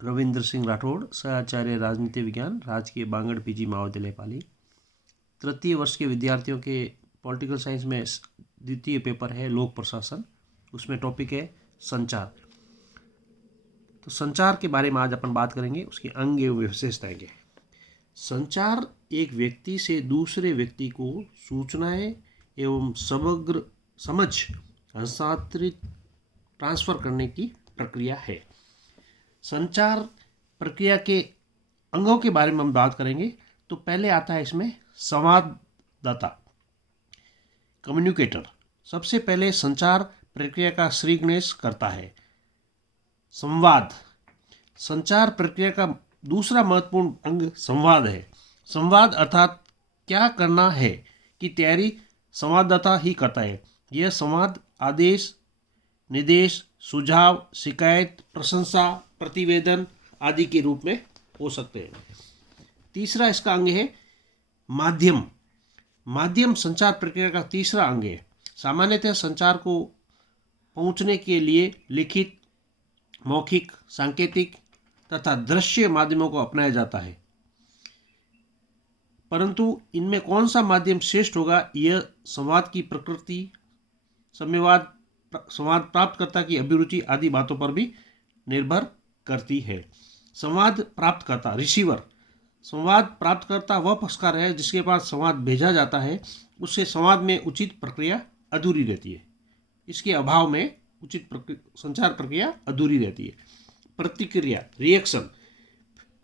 रविंद्र सिंह राठौड़, सहआचार्य राजनीति विज्ञान, राजकीय बांगड़ पीजी महाविद्यालय पाली। तृतीय वर्ष के विद्यार्थियों के पॉलिटिकल साइंस में द्वितीय पेपर है लोक प्रशासन। उसमें टॉपिक है संचार। तो संचार के बारे में आज अपन बात करेंगे, उसके अंग एवं विशेषताएं क्या है। संचार एक व्यक्ति से दूसरे व्यक्ति को सूचनाएं एवं समग्र समझ हस्तांतरित ट्रांसफर करने की प्रक्रिया है। संचार प्रक्रिया के अंगों के बारे में हम बात करेंगे। तो पहले आता है इसमें संवाददाता, कम्युनिकेटर। सबसे पहले संचार प्रक्रिया का श्री गणेश करता है। संवाद, संचार प्रक्रिया का दूसरा महत्वपूर्ण अंग संवाद है। संवाद अर्थात क्या करना है की तैयारी संवाददाता ही करता है। यह संवाद आदेश, निर्देश, सुझाव, शिकायत, प्रशंसा, प्रतिवेदन आदि के रूप में हो सकते हैं। तीसरा इसका अंग है माध्यम। माध्यम संचार प्रक्रिया का तीसरा अंग है। सामान्यतः संचार को पहुंचने के लिए लिखित, मौखिक, सांकेतिक तथा दृश्य माध्यमों को अपनाया जाता है, परंतु इनमें कौन सा माध्यम श्रेष्ठ होगा यह संवाद की प्रकृति, संवाद प्राप्तकर्ता की अभिरुचि आदि बातों पर भी निर्भर करती है। संवाद प्राप्तकर्ता, रिसीवर। संवाद प्राप्तकर्ता वह पक्षकार है जिसके पास संवाद भेजा जाता है, उससे संवाद में उचित प्रक्रिया अधूरी रहती है। इसके अभाव में उचित संचार प्रक्रिया अधूरी रहती है। प्रतिक्रिया, रिएक्शन।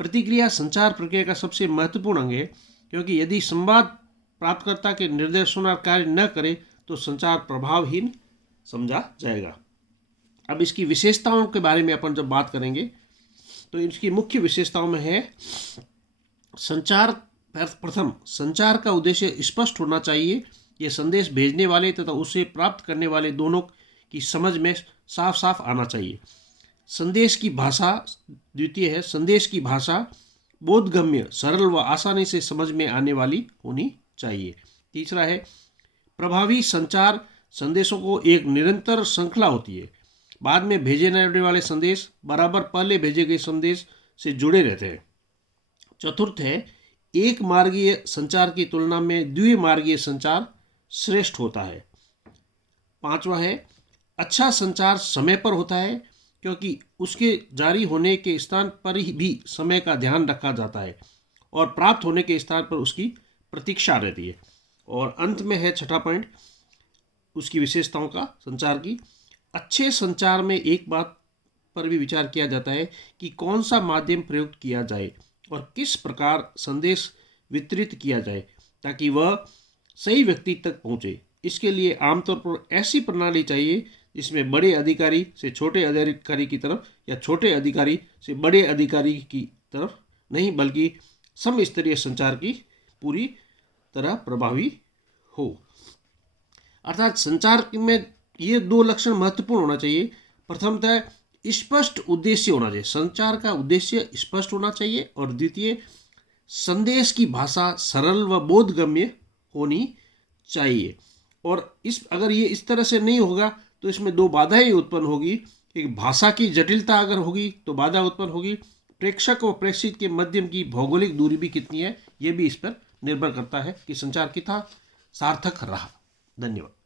प्रतिक्रिया संचार प्रक्रिया का सबसे महत्वपूर्ण अंग है, क्योंकि यदि संवाद प्राप्तकर्ता के निर्देशानुसार कार्य न करे तो संचार प्रभावहीन समझा जाएगा। अब इसकी विशेषताओं के बारे में अपन जब बात करेंगे तो इसकी मुख्य विशेषताओं में है संचार। प्रथम, संचार का उद्देश्य स्पष्ट होना चाहिए। यह संदेश भेजने वाले तथा उसे प्राप्त करने वाले दोनों की समझ में साफ साफ आना चाहिए। संदेश की भाषा, द्वितीय है संदेश की भाषा बोधगम्य, सरल व आसानी से समझ में आने वाली होनी चाहिए। तीसरा है प्रभावी संचार। संदेशों को एक निरंतर श्रृंखला होती है। बाद में भेजे जाने वाले संदेश बराबर पहले भेजे गए संदेश से जुड़े रहते हैं। चतुर्थ है एक मार्गीय संचार की तुलना में द्विमार्गीय संचार श्रेष्ठ होता है। पांचवा है अच्छा संचार समय पर होता है, क्योंकि उसके जारी होने के स्थान पर ही भी समय का ध्यान रखा जाता है और प्राप्त होने के स्थान पर उसकी प्रतीक्षा रहती है। और अंत में है छठा पॉइंट उसकी विशेषताओं का संचार की। अच्छे संचार में एक बात पर भी विचार किया जाता है कि कौन सा माध्यम प्रयुक्त किया जाए और किस प्रकार संदेश वितरित किया जाए ताकि वह सही व्यक्ति तक पहुंचे। इसके लिए आमतौर पर ऐसी प्रणाली चाहिए जिसमें बड़े अधिकारी से छोटे अधिकारी की तरफ या छोटे अधिकारी से बड़े अधिकारी की तरफ नहीं, बल्कि समस्तरीय संचार की पूरी तरह प्रभावी हो। अर्थात संचार में ये दो लक्षण महत्वपूर्ण होना चाहिए। प्रथमतः स्पष्ट उद्देश्य होना चाहिए, संचार का उद्देश्य स्पष्ट होना चाहिए। और द्वितीय संदेश की भाषा सरल व बोधगम्य होनी चाहिए। और अगर ये इस तरह से नहीं होगा तो इसमें दो बाधाएं उत्पन्न होगी। एक भाषा की जटिलता अगर होगी तो बाधा उत्पन्न होगी। प्रेक्षक व प्रेषित के मध्यम की भौगोलिक दूरी भी कितनी है ये भी इस पर निर्भर करता है कि संचार कितना सार्थक रहा। धन्यवाद।